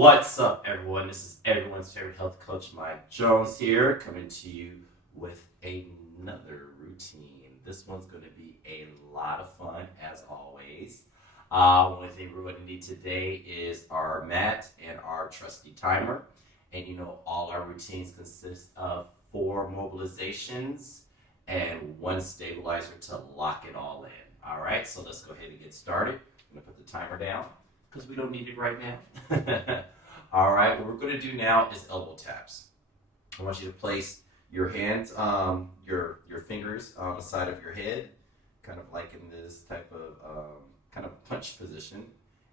What's up, everyone? This is everyone's favorite health coach, Mike Jones here, coming to you with another routine. This one's going to be a lot of fun, as always. One thing we're going to need today is our mat and our trusty timer. And you know, all our routines consist of 4 mobilizations and 1 stabilizer to lock it all in. All right, so let's go ahead and get started. I'm going to put the timer down because we don't need it right now. All right, what we're going to do now is elbow taps. I want you to place your hands, your fingers on the side of your head, kind of like in this type of kind of punch position.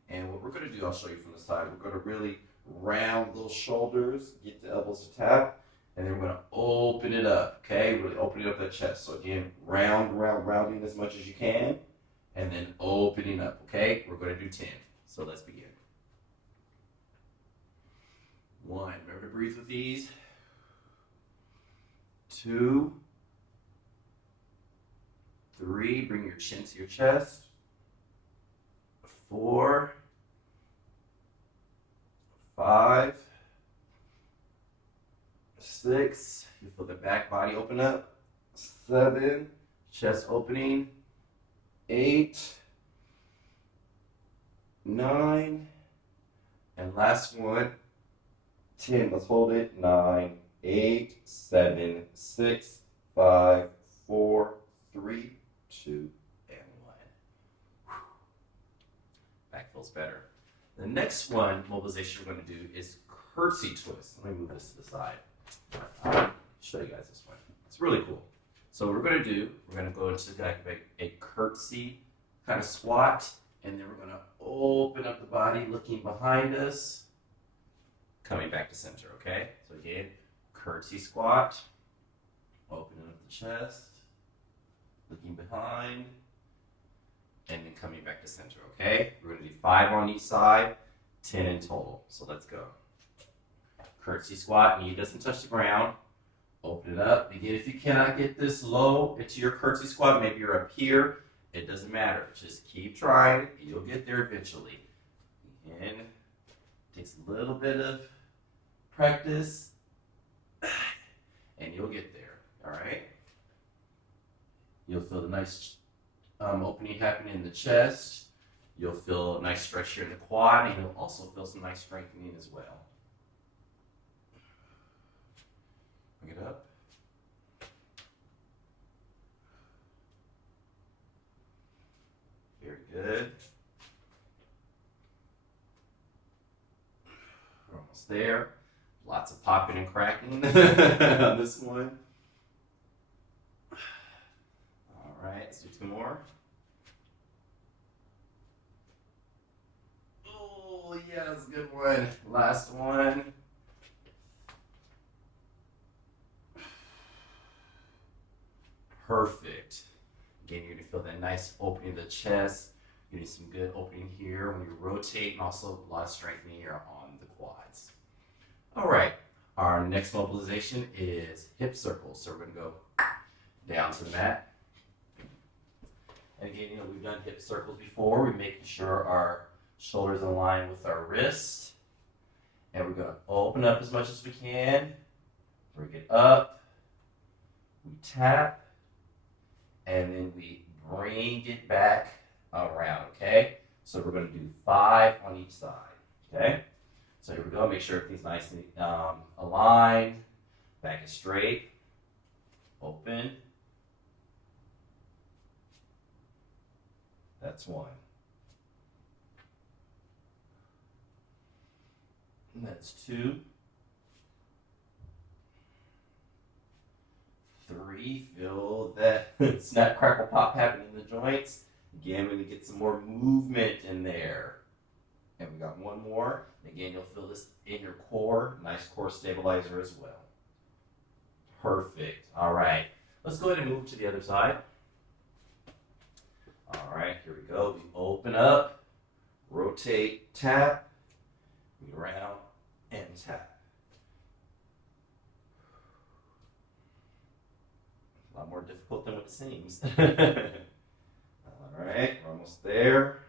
And what we're going to do, I'll show you from the side. We're going to really round those shoulders, get the elbows to tap, and then we're going to open it up. Okay, really opening up that chest. So again, rounding as much as you can, and then opening up. Okay, we're going to do 10. So let's begin. 1, remember to breathe with these. 2, 3, bring your chin to your chest. 4, 5, 6, you feel the back body open up. 7, chest opening. 8, 9, and last one, 10. Let's hold it. 9, 8, 7, 6, 5, 4, 3, 2, and 1. Back feels better. The next one, mobilization we're going to do is curtsy twist. Let me move this to the side. Show you guys this one. It's really cool. So what we're going to do, we're going to go into a curtsy kind of squat, and then we're going to open up the body, looking behind us, coming back to center, okay? So again, curtsy squat, opening up the chest, looking behind, and then coming back to center, okay? We're going to do 5 on each side, 10 in total. So let's go. Curtsy squat, knee doesn't touch the ground. Open it up. Again, if you cannot get this low into your curtsy squat, maybe you're up here, it doesn't matter. Just keep trying. You'll get there eventually. Again, takes a little bit of practice, and you'll get there. All right? You'll feel the nice opening happening in the chest. You'll feel a nice stretch here in the quad, and you'll also feel some nice strengthening as well. Bring it up. Very good. We're almost there. Lots of popping and cracking on this one. All right, let's do 2 more. Oh, yes, good one. Last one. Perfect. Again, you're going to feel that nice opening of the chest. You're getting some good opening here when you rotate, and also a lot of strengthening here on the quads. All right, our next mobilization is hip circles. So we're going to go down to the mat. And again, you know, we've done hip circles before. We're making sure our shoulders align with our wrists. And we're going to open up as much as we can. Bring it up. We tap. And then we bring it back around, okay? So we're going to do 5 on each side, okay? So here we go. Make sure everything's nice and aligned. Back is straight. Open. That's 1. And that's 2. 3, feel that snap, crackle, pop happening in the joints. Again, we're going to get some more movement in there. And we got 1 more. Again, you'll feel this in your core. Nice core stabilizer as well. Perfect. All right. Let's go ahead and move to the other side. All right, here we go. We open up, rotate, tap, around, and tap. A lot more difficult than what it seems. All right, we're almost there.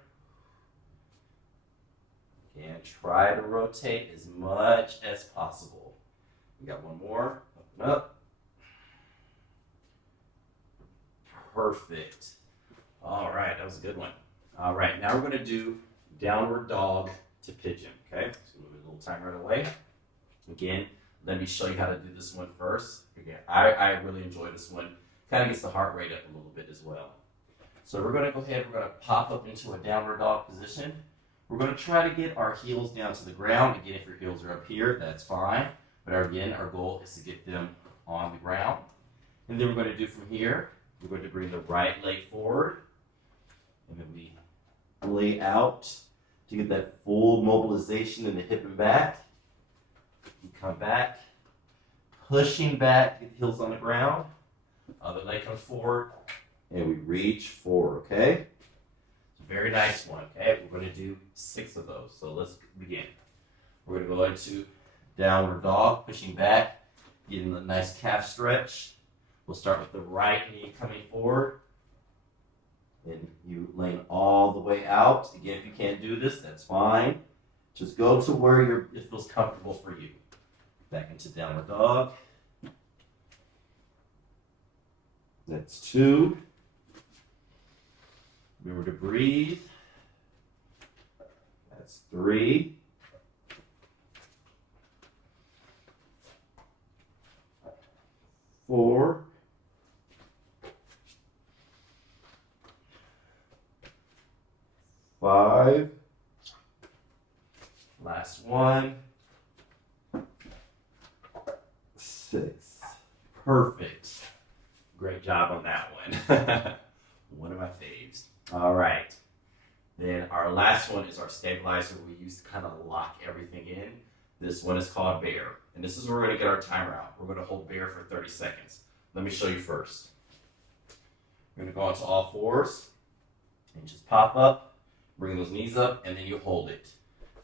Again, and try to rotate as much as possible. We got one more. Open up. Perfect. All right, that was a good one. All right, now we're going to do downward dog to pigeon. Okay, so move it a little time right away. Again, let me show you how to do this one first. Again, I really enjoy this one. Kind of gets the heart rate up a little bit as well. So we're going to go ahead, we're going to pop up into a downward dog position. We're going to try to get our heels down to the ground. Again, if your heels are up here, that's fine. But again, our goal is to get them on the ground. And then we're going to do from here, we're going to bring the right leg forward. And then we lay out to get that full mobilization in the hip and back. You come back, pushing back, get the heels on the ground. Other leg comes forward, and we reach forward, okay? It's a very nice one, okay? We're going to do 6 of those, so let's begin. We're going to go into downward dog, pushing back, getting a nice calf stretch. We'll start with the right knee coming forward, and you lean all the way out. Again, if you can't do this, that's fine. Just go to where it feels comfortable for you. Back into downward dog. That's 2. Remember to breathe. That's 3. 4. 5. Last one. 6. Perfect. Great job on that one. One of my faves. All right. Then our last one is our stabilizer we use to kind of lock everything in. This one is called bear. And this is where we're going to get our timer out. We're going to hold bear for 30 seconds. Let me show you first. We're going to go onto all fours and just pop up, bring those knees up, and then you hold it.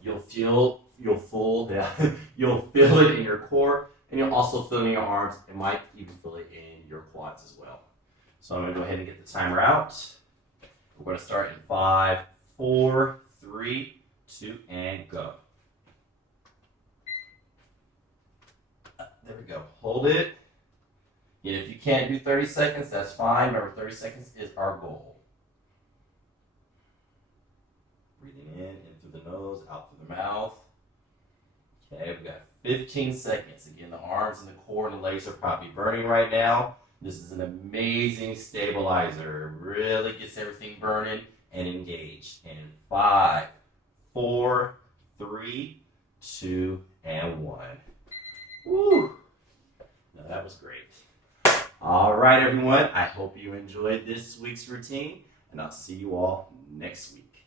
You'll feel it in your core, and you'll also feel it in your arms. It might even feel it in your quads as well. So I'm going to go ahead and get the timer out. We're going to start in 5, 4, 3, 2, and go. There we go. Hold it. And if you can't do 30 seconds, that's fine. Remember, 30 seconds is our goal. Breathing in through the nose, out through the mouth. Okay, we've got 15 seconds. Again, the arms and the core and the legs are probably burning right now. This is an amazing stabilizer. It really gets everything burning and engaged. And 5, 4, 3, 2, and 1. Woo! Now that was great. All right, everyone. I hope you enjoyed this week's routine, and I'll see you all next week.